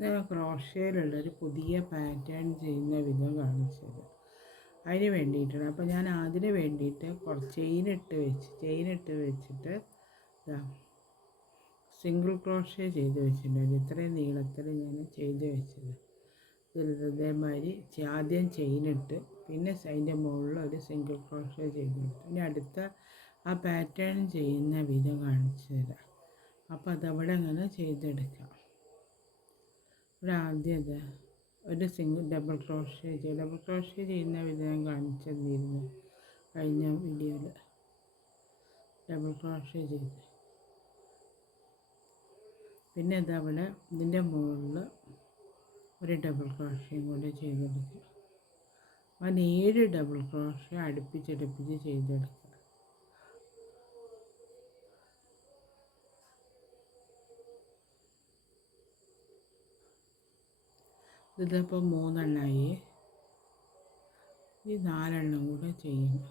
ഞാൻ ക്രോഷേയിലുള്ളൊരു പുതിയ പാറ്റേൺ ചെയ്യുന്ന വിധം കാണിച്ചത്. അതിന് വേണ്ടിയിട്ടാണ്. അപ്പോൾ ഞാൻ അതിന് വേണ്ടിയിട്ട് കുറച്ച് ചെയിനിട്ട് വെച്ചിട്ട് സിംഗിൾ ക്രോഷേ ചെയ്ത് വെച്ചിട്ടുണ്ട്. ഇത്രയും നീളത്തിൽ ഞാൻ ചെയ്ത് വെച്ചത്. ഇതേമാതിരി ആദ്യം ചെയിനിട്ട് പിന്നെ അതിൻ്റെ മുകളിൽ ഒരു സിംഗിൾ ക്രോഷേ ചെയ്തെടുത്തു. ഇനി അടുത്ത ആ പാറ്റേൺ ചെയ്യുന്ന വിധം കാണിച്ചു തരാം. അപ്പോൾ അതവിടെ അങ്ങനെ ചെയ്തെടുക്കാം. ഇവിടെ ആദ്യം ഒരു ഡബിൾ ക്രോഷേ ചെയ്യുന്ന വിധം ഞാൻ കാണിച്ചു തന്നിരുന്നു കഴിഞ്ഞ വീഡിയോയിൽ. ഡബിൾ ക്രോഷേ ചെയ്ത് പിന്നെ ഇതവിടെ ഇതിൻ്റെ മുകളിൽ ഒരു ഡബിൾ ക്രോഷയും കൂടി ചെയ്തെടുക്കുക. അങ്ങനെ 7 ഡബിൾ ക്രോഷേ അടുപ്പിച്ചടുപ്പിച്ച് ചെയ്തെടുക്കുക. ഇതിപ്പോൾ 3 എണ്ണമായി. ഈ 4 എണ്ണം കൂടെ ചെയ്യണം.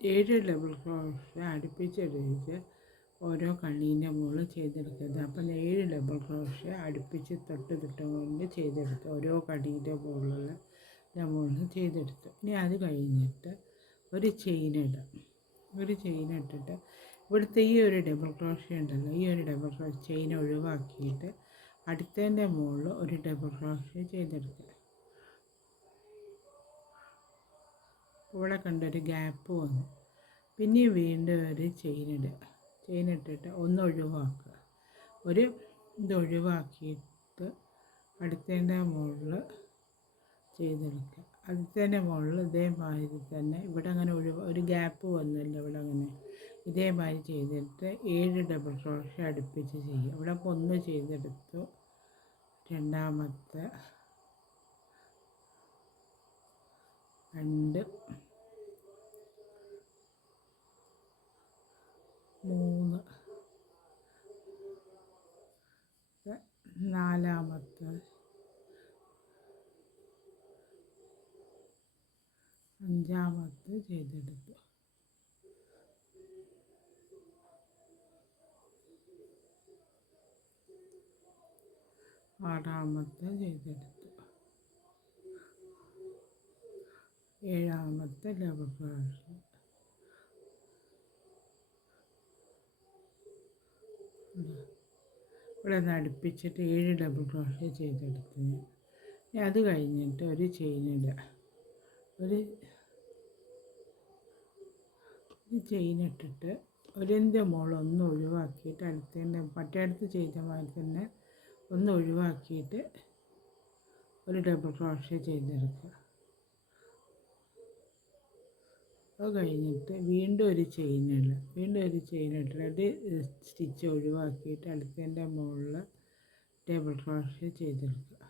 ഏഴ് ഡബിൾ ക്രോഷേ അടുപ്പിച്ചടുപ്പിച്ച് ഓരോ കണ്ണീൻ്റെ മുകളിൽ ചെയ്തെടുക്കുന്നത്. അപ്പം 7 ഡബിൾ ക്രോഷേ അടുപ്പിച്ച് തൊട്ട് കൊണ്ട് ചെയ്തെടുത്ത് ഓരോ കണ്ണീൻ്റെ മുകളിലുള്ള മുകളിൽ ചെയ്തെടുത്തു. ഇനി അത് കഴിഞ്ഞിട്ട് ഒരു ചെയിനിടാം. ഒരു ചെയിനിട്ടിട്ട് ഇവിടുത്തെ ഈ ഒരു ഡബിൾ ക്രോഷേ ഉണ്ടല്ലോ, ഈ ഒരു ഡബിൾ ക്രോഷേ ചെയിൻ ഒഴിവാക്കിയിട്ട് അടുത്തതിൻ്റെ മുകളിൽ ഒരു ഡബിൾ ക്രോഷേ ചെയ്തെടുക്കുക. ഇവിടെ കണ്ടൊരു ഗ്യാപ്പ് വന്നു. പിന്നെ വീണ്ടും ഒരു ചെയിനിട്ടിട്ട് ഒന്ന് ഒഴിവാക്കുക. ഇത് ഒഴിവാക്കിയിട്ട് അടുത്തതിൻ്റെ മുകളിൽ ചെയ്തെടുക്കുക. അടുത്തതിൻ്റെ മുകളിൽ ഇതേമാതിരി തന്നെ ഇവിടെ അങ്ങനെ ഒരു ഗ്യാപ്പ് വന്നില്ല. ഇവിടെ അങ്ങനെ ഇതേമാതിരി ചെയ്തിട്ട് 7 ഡബിൾ ക്രോഷേ അടുപ്പിച്ച് ചെയ്യുക. ഇവിടെ ഇപ്പോൾ ഒന്ന് ചെയ്തെടുത്തു. രണ്ടാമത്തെ 2 3 നാലാമത്തെ 5 ചെയ്തെടുത്തു. 6 ചെയ്തെടുത്തു. 7 ഡബിൾ ക്രോഷേ. ഇവിടെ നിന്ന് അടുപ്പിച്ചിട്ട് 7 ഡബിൾ ക്രോഷേ ചെയ്തെടുത്തു. ഇനി അത് കഴിഞ്ഞിട്ട് ഒരു ചെയിനിടുക. ഒരു ചെയിനിട്ടിട്ട് ഒരിൻ്റെ മുകളിൽ ഒന്ന് ഒഴിവാക്കിയിട്ട് അടുത്തതിൻ്റെ മറ്റേടത്ത് ചെയ്ത മാതിരി തന്നെ ഒന്ന് ഒഴിവാക്കിയിട്ട് ഒരു ഡബിൾ ക്രോഷേ ചെയ്തെടുക്കുക. അത് കഴിഞ്ഞിട്ട് വീണ്ടും ഒരു ചെയിനിട്ടിട്ട് സ്റ്റിച്ച് ഒഴിവാക്കിയിട്ട് അടുത്തതിൻ്റെ മുകളിൽ ഡബിൾ ക്രോഷേ ചെയ്തെടുക്കുക.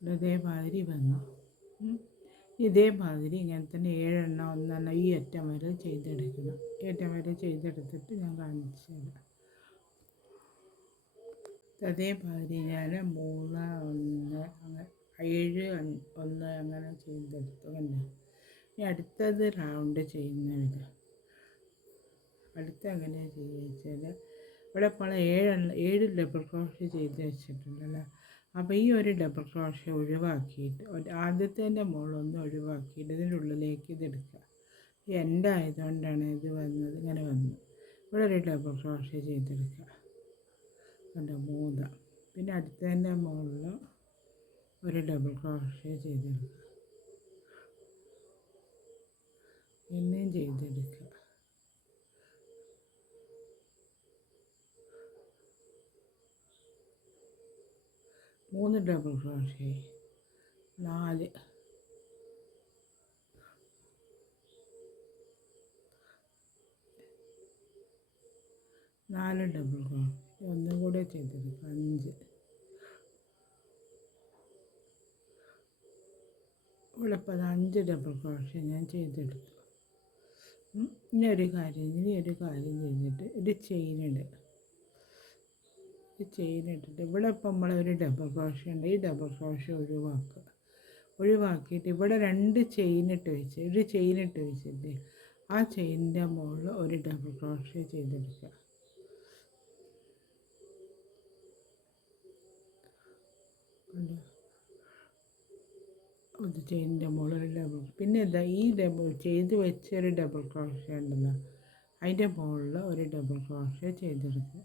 ഇതേമാതിരി വന്നു. ഇതേമാതിരി ഇങ്ങനെ തന്നെ 7 എണ്ണം ഒന്നെണ്ണം ഈ അറ്റം വരെ ചെയ്തെടുക്കണം. ചെയ്തെടുത്തിട്ട് ഞാൻ കാണിച്ചു തരാം. അതേമാതിരി ഞാൻ 3 1 അങ്ങനെ 7 1 അങ്ങനെ ചെയ്തെടുത്തു. ഇനി അടുത്തത് റൗണ്ട് ചെയ്യുന്ന വിധം. അടുത്ത എങ്ങനെ ചെയ്യുക വെച്ചാൽ ഇവിടെ ഇപ്പോൾ 7 ഡബിൾ ക്രോഷേ ചെയ്ത് വെച്ചിട്ടുണ്ടല്ലോ. അപ്പോൾ ഈ ഒരു ഡബിൾ ക്രോഷേ ഒഴിവാക്കിയിട്ട് ആദ്യത്തേൻ്റെ മുകളിലൊന്ന് ഒഴിവാക്കിയിട്ട് ഇതിൻ്റെ ഉള്ളിലേക്ക് ഇതെടുക്കുക. ഈ എൻഡ് ആയതുകൊണ്ടാണ് ഇത് വന്നത്, ഇങ്ങനെ വന്നു. ഇവിടെ ഒരു ഡബിൾ ക്രോഷേ ചെയ്തെടുക്കുക. കണ്ടോ 3. പിന്നെ അടുത്തതിൻ്റെ മുകളിൽ ഒരു ഡബിൾ ക്രോഷേ ചെയ്തെടുക്കുക. പിന്നെയും ചെയ്തെടുക്കുക. 3 ഡബിൾ ക്രോഷേ. 4 double crochet. ഒന്നും കൂടെ ചെയ്തെടുക്കാം. 5 ഇവിടെ ഇപ്പോൾ 5 ഡബിൾ ക്രോഷ്യ ഞാൻ ചെയ്തെടുത്തു. ഇനി ഒരു കാര്യം ചെയ്തിട്ട് ഒരു ചെയിൻ ഇട്ടിട്ട് ഇവിടെ ഇപ്പം നമ്മളൊരു ഡബിൾ ക്രോഷ്യ ഉണ്ട്. ഈ ഡബിൾ ക്രോഷ്യ ഒഴിവാക്കിയിട്ട് ഇവിടെ 2 ഒരു ചെയിൻ ഇട്ട് വെച്ചിട്ട് ആ ചെയിനിൻ്റെ മുകളിൽ ഒരു ഡബിൾ ക്രോഷ്യ ചെയ്തെടുക്കുക. ഒരു ചെയിനിൻ്റെ മുകളിൽ പിന്നെ ഈ ചെയ്ത് വെച്ച ഒരു ഡബിൾ ക്രോഷ്യ ഉണ്ടല്ലോ, അതിൻ്റെ മുകളിൽ ഒരു ഡബിൾ ക്രോഷ്യ ചെയ്തെടുക്കുക.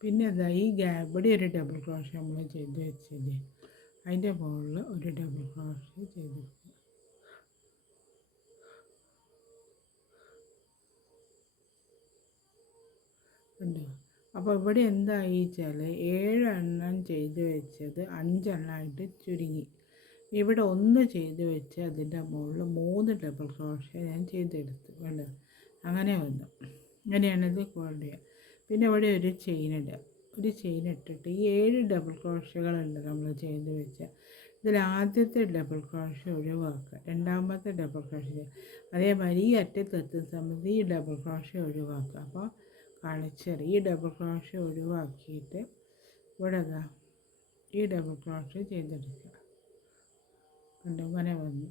പിന്നെ ഈ ഇവിടെ ഒരു ഡബിൾ ക്രോഷ്യ നമ്മൾ ചെയ്ത് വെച്ചത്, അതിൻ്റെ മുകളിൽ ഒരു ഡബിൾ ക്രോഷ്യ ചെയ്തെടുക്കുക. ഉണ്ടോ? അപ്പോൾ ഇവിടെ എന്തായി വെച്ചാൽ 7 എണ്ണം ചെയ്ത് വെച്ചത് 5 എണ്ണമായിട്ട് ചുരുങ്ങി. ഇവിടെ 1 ചെയ്ത് വെച്ച് അതിൻ്റെ മുകളിൽ 3 ഡബിൾ ക്രോഷ്യ ഞാൻ ചെയ്തെടുത്തു. വേണ്ട, അങ്ങനെ വന്നു. ഇങ്ങനെയാണിത് കോഡ്. പിന്നെ ഇവിടെ ഒരു ചെയിൻ ഇട്ടിട്ട് ഈ 7 ഡബിൾ ക്രോഷ്യകളുണ്ട് നമ്മൾ ചെയ്ത് വെച്ച. ഇതിൽ ആദ്യത്തെ ഡബിൾ ക്രോഷ്യ ഒഴിവാക്കുക, രണ്ടാമത്തെ ഡബിൾ ക്രോഷ്യ അതേമാതിരി ഈ അറ്റത്തെത്തുന്ന സമയത്ത് ഈ ഡബിൾ ക്രോഷ്യ ഒഴിവാക്കുക. അപ്പോൾ ഈ ഡബിൾ ക്രോഷ്യ ഒഴിവാക്കിയിട്ട് ഇവിടെ ഈ ഡബിൾ ക്രോഷ്യ ചെയ്തെടുക്കുക. കണ്ടു, അങ്ങനെ വന്നു.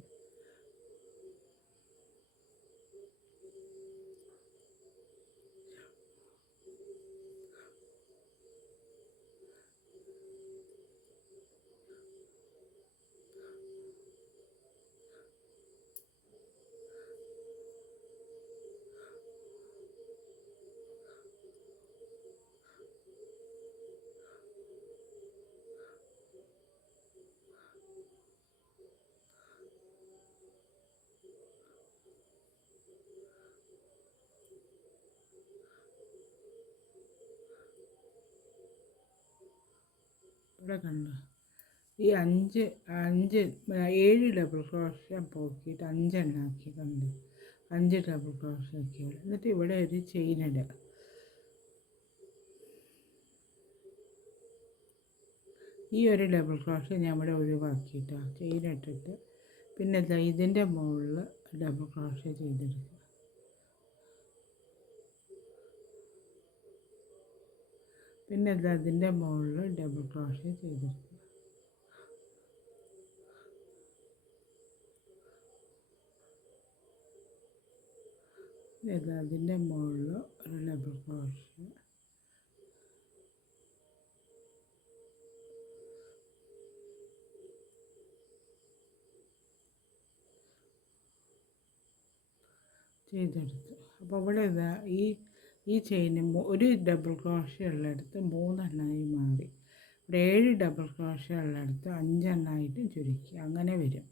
ഇവിടെ കണ്ടു, ഈ 7 ഡബിൾ ക്രോഷ്യ പോക്കിയിട്ട് 5 എണ്ണാക്കി. കണ്ടു, 5 ഡബിൾ ക്രോഷ്യ ആക്കിയത്. എന്നിട്ട് ഇവിടെ ഒരു ചെയിൻ ഇടുക. ഈ ഒരു ഡബിൾ ക്രോഷ്യ ഞാൻ ഇവിടെ ഒഴിവാക്കിയിട്ടാണ് ചെയിൻ ഇട്ടിട്ട് പിന്നെ ഇതിൻ്റെ മുകളിൽ ഡബിൾ ക്രോഷ്യ ചെയ്തെടുക്കുക. പിന്നെ അതിൻ്റെ മുകളിൽ ഡബിൾ ക്രോഷ്യ ചെയ്തെടുക്കുക. അതിൻ്റെ മുകളിൽ ഒരു ഡബിൾ ക്രോഷ്യ ചെയ്തെടുത്തു. അപ്പോൾ ഇവിടെ ഈ ചെയിന് ഒരു ഡബിൾ ക്രോഷ്യ ഉള്ളിടത്ത് 3 എണ്ണമായി മാറി. ഇവിടെ 7 ഡബിൾ ക്രോഷ്യ ഉള്ളിടത്ത് 5 എണ്ണമായിട്ട് ചുരുക്കി. അങ്ങനെ വരും.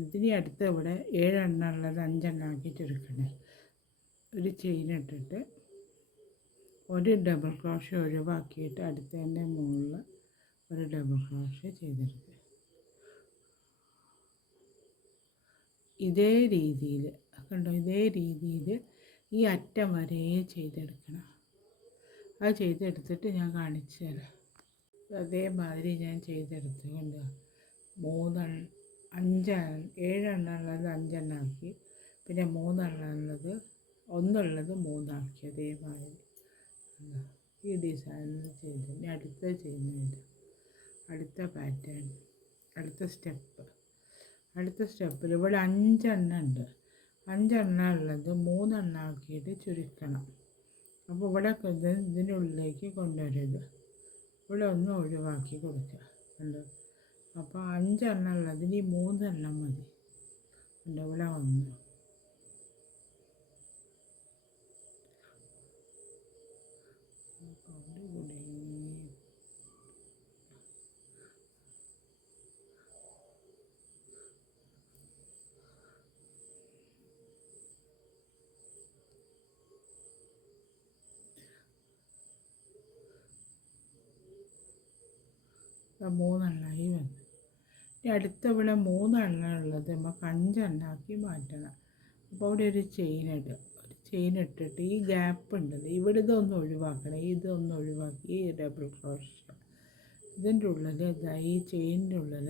ഇതിന് അടുത്ത് ഇവിടെ 7 എണ്ണം ഉള്ളത് 5 എണ്ണമാക്കി ചുരുക്കണേ. ഒരു ചെയിൻ ഇട്ടിട്ട് ഒരു ഡബിൾ ക്രോഷ്യ ഒഴിവാക്കിയിട്ട് അടുത്തതിൻ്റെ മുകളിൽ ഒരു ഡബിൾ ക്രോഷ്യ ചെയ്തെടുക്കുക. ഇതേ രീതിയിൽ കണ്ടോ, ഇതേ രീതിയിൽ ഈ അറ്റം വരെ ചെയ്തെടുക്കണം. അത് ചെയ്തെടുത്തിട്ട് ഞാൻ കാണിച്ചു തരാം. അതേമാതിരി ഞാൻ ചെയ്തെടുത്ത് കണ്ടോ, 7 എണ്ണം ഉള്ളത് 5 എണ്ണമാക്കി, പിന്നെ 3 എണ്ണം ഉള്ളത് 1 ഉള്ളത് 3 ആക്കി. അതേമാതിരി ഈ ഡിസൈനിൽ ചെയ്ത് ഇനി അടുത്ത പാറ്റേൺ, അടുത്ത സ്റ്റെപ്പിൽ ഇവിടെ 5 എണ്ണം ഉണ്ട്. 5 എണ്ണം ഉള്ളത് 3 എണ്ണം ആക്കിയിട്ട് ചുരുക്കണം. അപ്പോൾ ഇവിടെ ഇതിനുള്ളിലേക്ക് കൊണ്ടുവരരുത്, ഇവിടെ ഒന്ന് ഒഴിവാക്കി കൊടുക്കുക. കണ്ടോ, അപ്പോൾ 5 എണ്ണം ഉള്ളതിന് ഈ 3 എണ്ണം മതി. കണ്ടോ, ഇവിടെ വന്നു. അപ്പോൾ 3 എണ്ണമായി വന്നു. ഇനി അടുത്ത ഇവിടെ 3 എണ്ണം ഉള്ളത് നമുക്ക് 5 എണ്ണാക്കി മാറ്റണം. അപ്പോൾ അവിടെ ഒരു ചെയിൻ ഇടുക. ഒരു ചെയിൻ ഇട്ടിട്ട് ഈ ഗ്യാപ്പ് ഉണ്ടല്ലോ ഇവിടെ ഇതൊന്ന് ഒഴിവാക്കണം. ഇതൊന്ന് ഒഴിവാക്കി ഈ ഡബിൾ ക്രോഷ്യ ഇതിൻ്റെ ഉള്ളിൽ ഈ ചെയിനിൻ്റെ ഉള്ളിൽ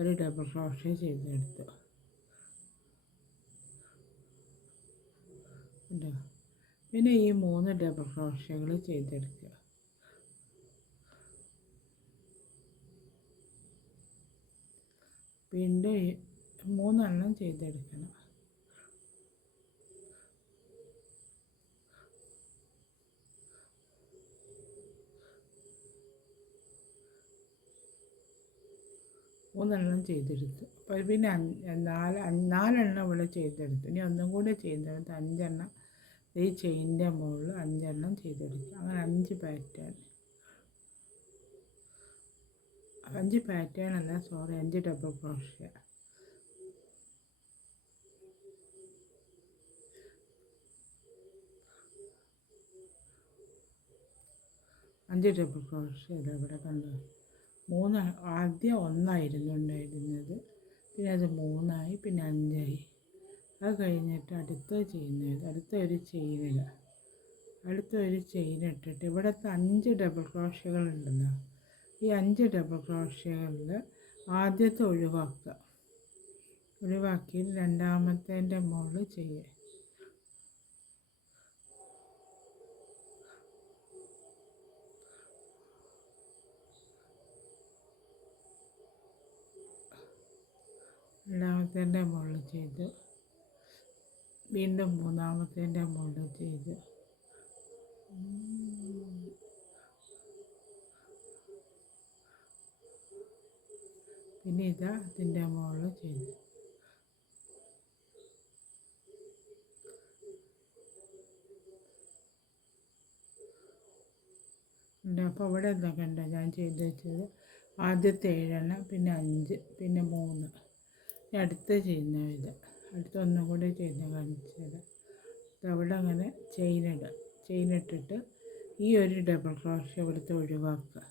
ഒരു ഡബിൾ ക്രോഷ്യ ചെയ്തെടുത്തു. പിന്നെ ഈ 3 ഡബിൾ ക്രോഷ്യകൾ ചെയ്തെടുക്കുക. വീണ്ടും 3 എണ്ണം ചെയ്തെടുക്കണം. മൂന്നെണ്ണം ചെയ്തെടുത്തു. അപ്പോൾ പിന്നെ 4 എണ്ണം ഇവിടെ ചെയ്തെടുത്തു. ഇനി ഒന്നും കൂടെ ചെയ്തെടുത്ത് 5 എണ്ണം ഈ ചെയിനിൻ്റെ മുകളിൽ 5 എണ്ണം ചെയ്തെടുക്കുക. അങ്ങനെ 5 പാറ്റേൺ, 5 പാറ്റേൺ അല്ല sorry 5 double crochet. 5 double crochet ഇവിടെ കണ്ടു. 3 ആദ്യം 1 ഉണ്ടായിരുന്നത്, പിന്നെ അത് 3 പിന്നെ 5. അത് കഴിഞ്ഞിട്ട് അടുത്ത ചെയ്യുന്നത് അടുത്ത ഒരു ചെയിനിടുക. അടുത്ത ഒരു ചെയിൻ ഇട്ടിട്ട് ഇവിടുത്തെ 5 ഡബിൾ ക്രോഷ്യകളുണ്ടല്ലോ ഈ 5 ഡബിൾ ക്രോഷ്യകളിൽ ആദ്യത്തെ ഒഴിവാക്കി രണ്ടാമത്തേൻ്റെ മുകളിൽ ചെയ്യുക. രണ്ടാമത്തേൻ്റെ മുകളിൽ ചെയ്ത് വീണ്ടും മൂന്നാമത്തേൻ്റെ മുകളിൽ ചെയ്ത് പിന്നെ ഇതാ അതിൻ്റെ മുകളിൽ ചെയ്ത് അപ്പോൾ ഇവിടെ എന്തൊക്കെ ഉണ്ടോ ഞാൻ ചെയ്ത് വെച്ചത് ആദ്യത്തെ 7 എണ്ണം, പിന്നെ 5, പിന്നെ 3. അടുത്ത ചെയ്യുന്ന ഇത് അടുത്ത ഒന്നും കൂടെ ചെയ്യുന്ന കാണിച്ചത് അവിടെ അങ്ങനെ ചെയിനിട്ടിട്ട് ഈ ഒരു ഡബിൾ ക്രോഷ്യ ഇവിടുത്തെ ഒഴിവാക്കുക.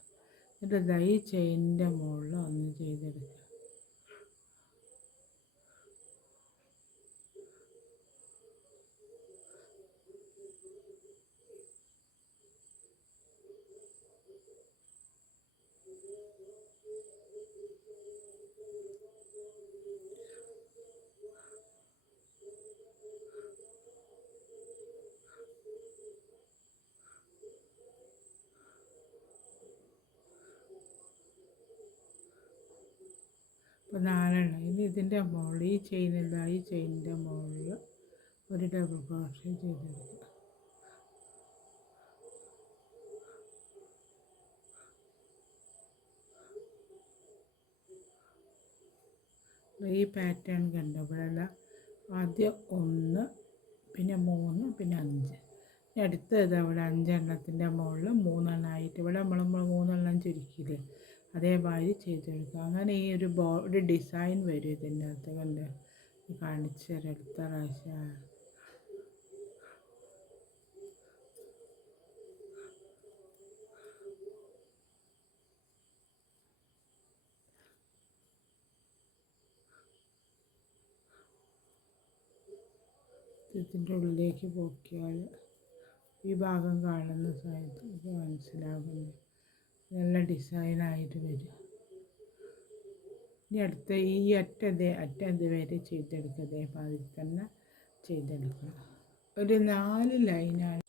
എന്നിട്ട് ഈ ചെയിനിൻ്റെ മുകളിൽ ഒന്ന് ചെയ്തെടുക്കുക. അപ്പോൾ 4 എണ്ണം. ഇനി ഇതിൻ്റെ മുകളിൽ ഈ ചെയിനിൻ്റെ മുകളിൽ ഒരു ഡബിൾ ക്രോഷ്യ ചെയ്തെടുക്കുക. ഈ പാറ്റേൺ കണ്ടപ്പോഴല്ല ആദ്യം 1, പിന്നെ 3, പിന്നെ 5. ഇനി അടുത്തത് അവിടെ 5 എണ്ണത്തിൻ്റെ മുകളിൽ 3 എണ്ണമായിട്ട് ഇവിടെ നമ്മൾ 3 എണ്ണം ചുരുക്കിയില്ലേ അതേമാതിരി ചെയ്തെടുക്കുക. അങ്ങനെ ഈ ഒരു ഡിസൈൻ വരും ഇതിൻ്റെ അകത്ത് കണ്ട് കാണിച്ചു തരാം അടുത്ത പ്രാവശ്യം. ഇതിൻ്റെ ഉള്ളിലേക്ക് പോക്കിയാൽ ഈ ഭാഗം കാണുന്ന സമയത്ത് ഇത് മനസ്സിലാകുന്നു. നല്ല ഡിസൈനായിട്ട് വരും. ഇനി അടുത്ത ഈ അറ്റത് വരെ ചെയ്തെടുക്കുക. അതേമാതിരി തന്നെ ചെയ്തെടുക്കണം. ഒരു 4 ലൈനാണ്.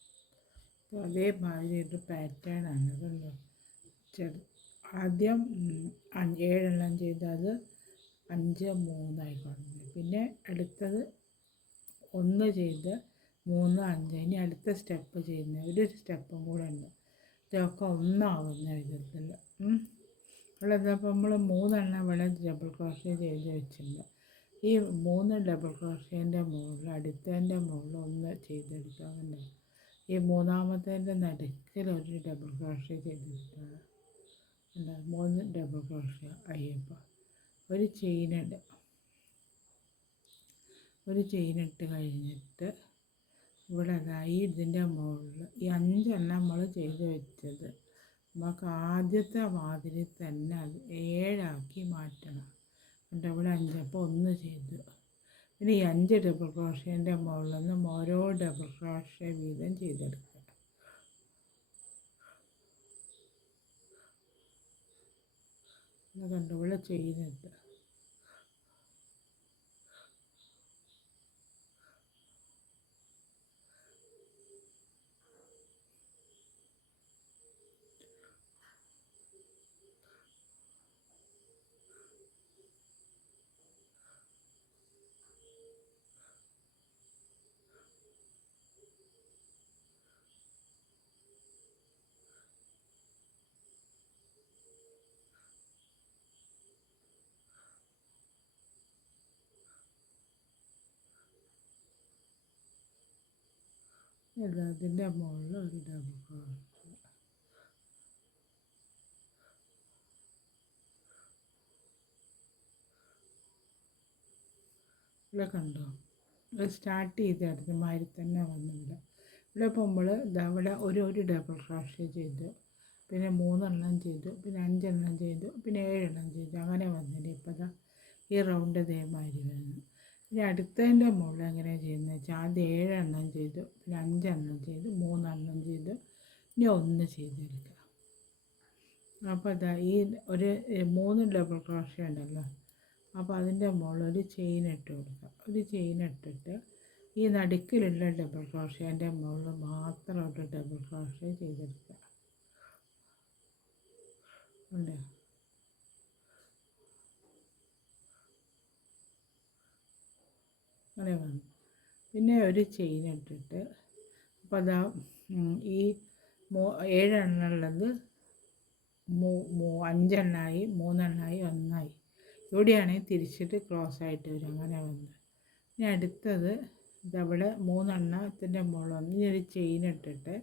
അതേമാതിരി ഒരു പാറ്റേൺ ആണ്. കണ്ടോ ആദ്യം 7 എണ്ണം ചെയ്ത് അത് 5, 3 ആയി കാണുന്നത്. പിന്നെ അടുത്തത് 1 ചെയ്ത് 3, 5. ഇനി അടുത്ത സ്റ്റെപ്പ് ചെയ്യുന്ന ഒരു സ്റ്റെപ്പും കൂടെ ഉണ്ട്. ഇതൊക്കെ ഒന്നാവുന്ന വിധത്തിൽ ഉള്ളതപ്പോൾ നമ്മൾ 3 എണ്ണം ഇവിടെ ഡബിൾ ക്രോഷ്യ ചെയ്ത് വെച്ചിട്ടുണ്ട്. ഈ 3 ഡബിൾ ക്രോഷ്യേൻ്റെ മുകളിൽ അടുത്തതിൻ്റെ മുകളിൽ 1 ചെയ്തെടുക്കാറുണ്ട്. ഈ മൂന്നാമത്തേൻ്റെ നടുക്കിൽ ഒരു ഡബിൾ ക്രോഷ്യ ചെയ്തെടുക്കുക. 3 ഡബിൾ ക്രോഷ്യ അയ്യപ്പോൾ ഒരു ചെയിനിട്ട് കഴിഞ്ഞിട്ട് ഇവിടെ ഇതിൻ്റെ മുകളിൽ ഈ 5 എണ്ണം നമ്മൾ ചെയ്ത് വെച്ചത് നമുക്ക് ആദ്യത്തെ മാതിരി തന്നെ അത് 7 മാറ്റണം. എന്നിട്ട് ഇവിടെ 5 അപ്പോൾ 1 ചെയ്തു. പിന്നെ ഈ 5 ഡബിൾ ക്രോഷ്യേൻ്റെ മുകളിൽ നിന്നും ഓരോ ഡബിൾ ക്രോഷ്യ വീതം ചെയ്തെടുക്കുക. കണ്ടു ഇവിടെ ചെയ്യുന്നുണ്ട്. അതിൻ്റെ മുകളിൽ ഒരു ഡബിൾ ക്രോഷ്യ. ഇവിടെ കണ്ടോ, ഇത് സ്റ്റാർട്ട് ചെയ്തെടുത്ത് മാതിരി തന്നെ വന്നിവിടെ. ഇവിടെ ഇപ്പോൾ നമ്മൾ ഇവിടെ ഒരു ഡബിൾ ക്രോഷ്യ ചെയ്തു, പിന്നെ 3 ചെയ്തു, പിന്നെ 5 ചെയ്തു, പിന്നെ 7 ചെയ്തു, അങ്ങനെ വന്നിട്ട് ഇപ്പോൾ ഈ റൗണ്ട് ഇതേമാതിരി വരുന്നു. ഇനി അടുത്തതിൻ്റെ മുകളിൽ എങ്ങനെയാണ് ചെയ്യുന്നത് വെച്ചാൽ ആദ്യം 7 ചെയ്തു, പിന്നെ 5 ചെയ്തു, 3 ചെയ്തു, ഇനി 1 ചെയ്തെടുക്കുക. അപ്പോൾ ഈ ഒരു 3 ഡബിൾ ക്രോഷ്യ ഉണ്ടല്ലോ, അപ്പോൾ അതിൻ്റെ മുകളിൽ ഒരു ചെയിൻ ഇട്ട് കൊടുക്കുക. ഒരു ചെയിൻ ഇട്ടിട്ട് ഈ നടുക്കിലുള്ള ഡബിൾ ക്രോഷ്യേൻ്റെ മുകളിൽ മാത്രം ഒരു ഡബിൾ ക്രോഷ്യ ചെയ്തെടുക്കുക. ഉണ്ട് അങ്ങനെ വന്നു. പിന്നെ ഒരു ചെയിൻ ഇട്ടിട്ട് അപ്പോൾ ഈ 7 ഉള്ളത് 5 3 1 ഇവിടെയാണെങ്കിൽ തിരിച്ചിട്ട് ക്രോസ് ആയിട്ട് വരും. അങ്ങനെ വന്നു. ഇനി അടുത്തത് ഇതവിടെ 3 മുകളിൽ വന്ന് ഇനി ഒരു ചെയിൻ ഇട്ടിട്ട്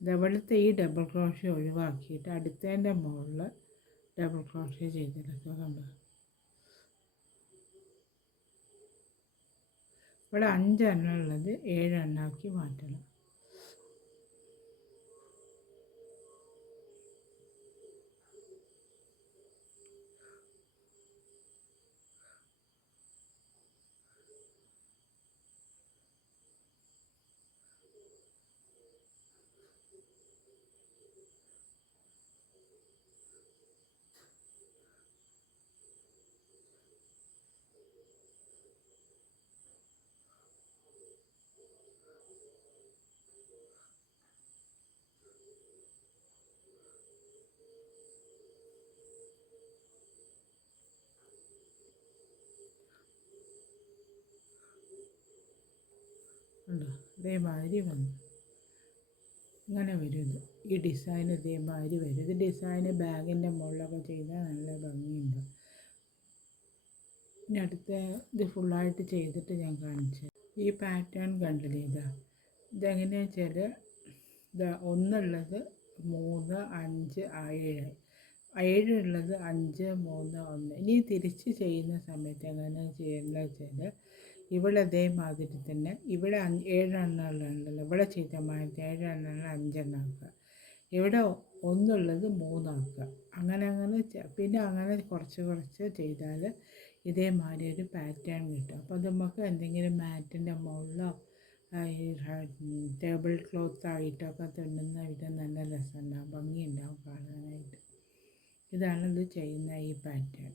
ഇതവിടുത്തെ ഈ ഡബിൾ ക്രോഷ്യ ഒഴിവാക്കിയിട്ട് അടുത്തതിൻ്റെ മുകളിൽ ഡബിൾ ക്രോഷ്യ ചെയ്തെടുക്കുക. കണ്ടോ, ഇവിടെ 5 ഉള്ളത് 7 മാറ്റണം. ഉണ്ടോ, ഇതേമാതിരി വന്നു. ഇങ്ങനെ വരും. ഇത് ഈ ഡിസൈൻ ഇതേമാതിരി വരും. ഇത് ഡിസൈന് ബാഗിൻ്റെ മുകളിലൊക്കെ ചെയ്താൽ നല്ല ഭംഗിയുണ്ട്. ഇനി അടുത്ത ഇത് ഫുള്ളായിട്ട് ചെയ്തിട്ട് ഞാൻ കാണിച്ചു. ഈ പാറ്റേൺ കണ്ടില്ലേ, ഇതെങ്ങനെയാ വെച്ചാൽ ഒന്നുള്ളത് 3 5 7 ഉള്ളത് 5 3 1. ഇനി തിരിച്ച് ചെയ്യുന്ന സമയത്ത് എങ്ങനെയാണ് ചെയ്യേണ്ടത് വെച്ചാൽ ഇവിടെ അതേമാതിരി തന്നെ ഇവിടെ 7 ഉണ്ടല്ലോ, ഇവിടെ ചെയ്ത മാതിരി 7 5 ആക്കുക. ഇവിടെ 1 ഉള്ളത് 3 ആക്കുക. അങ്ങനെ പിന്നെ അങ്ങനെ കുറച്ച് ചെയ്താൽ ഇതേമാതിരി ഒരു പാറ്റേൺ കിട്ടും. അപ്പോൾ അത് നമുക്ക് എന്തെങ്കിലും മാറ്റിൻ്റെ മുകളിലോ ടേബിൾ ക്ലോത്ത് ആയിട്ടൊക്കെ തുന്നുന്ന വിധം നല്ല രസമുണ്ടാകും, ഭംഗിയുണ്ടാവും കാണാനായിട്ട്. ഇതാണ് ഇത് ചെയ്യുന്ന ഈ പാറ്റേൺ.